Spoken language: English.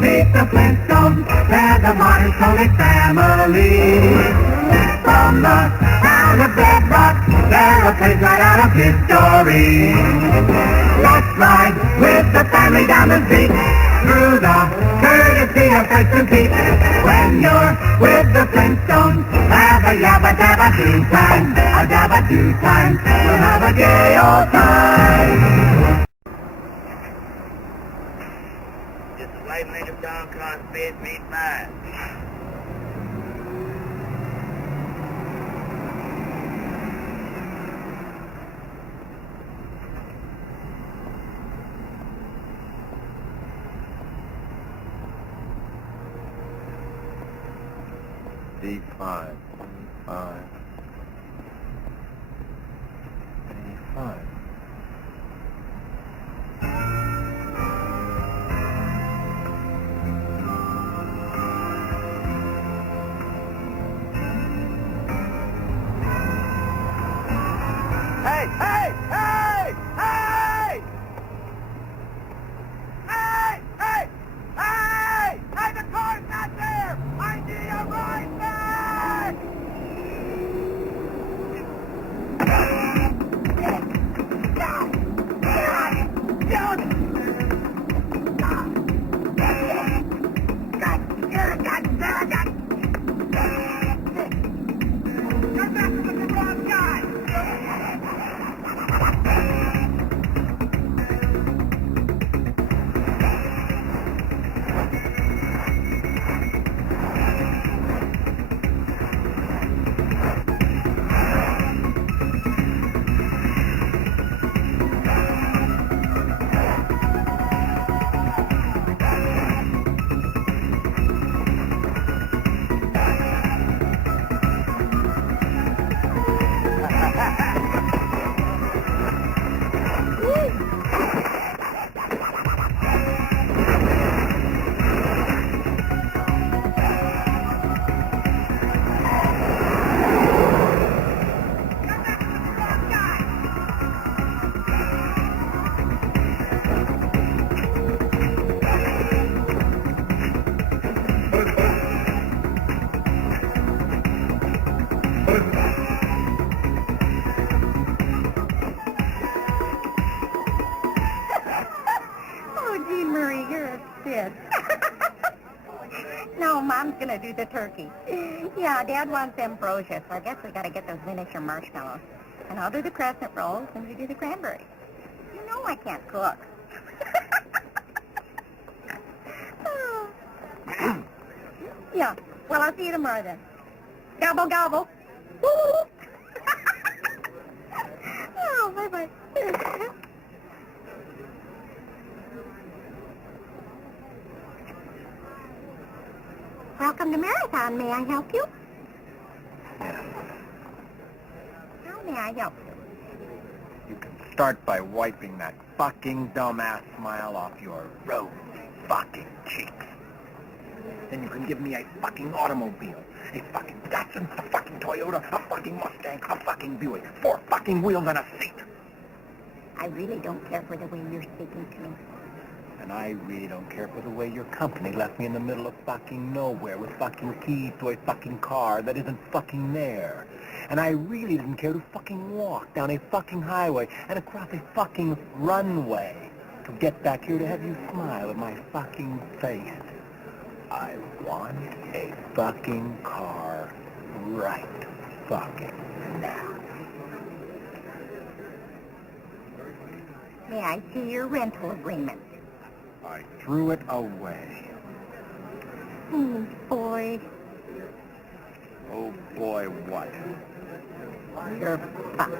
meet the Flintstones. They're the modern Sonic family. From the town of Bedrock, they're a page right out of history. Let's ride with the family down the street, through the courtesy of Fritz and Pete. When you're with the Flintstones, have a yabba dabba do time, a dabba do time. We'll have a gay old time. Just a white man of down cross space meet mine. D5. D5. D5. Hey, hey, hey, hey! Hey, hey, hey! Hey, the car's not there! I need a ride back! You're messing with the wrong guy! Oh, Jean Marie, you're a sid. No, Mom's gonna do the turkey. Yeah, Dad wants ambrosia, so I guess we gotta get those miniature marshmallows. And I'll do the crescent rolls, and you do the cranberries. You know I can't cook. Oh. Yeah, well, I'll see you tomorrow then. Gobble, gobble. Woo! Oh, bye-bye. Welcome to Marathon. May I help you? Yes. How may I help you? You can start by wiping that fucking dumbass smile off your rosy fucking cheeks. Then you can give me a fucking automobile. A fucking Datsun, a fucking Toyota, a fucking Mustang, a fucking Buick. 4 fucking wheels and a seat. I really don't care for the way you're speaking to me. And I really don't care for the way your company left me in the middle of fucking nowhere with fucking keys to a fucking car that isn't fucking there. And I really didn't care to fucking walk down a fucking highway and across a fucking runway to get back here to have you smile at my fucking face. I want a fucking car right fucking now. May I see your rental agreement? I threw it away. Oh, boy. Oh boy, what? You're fucked.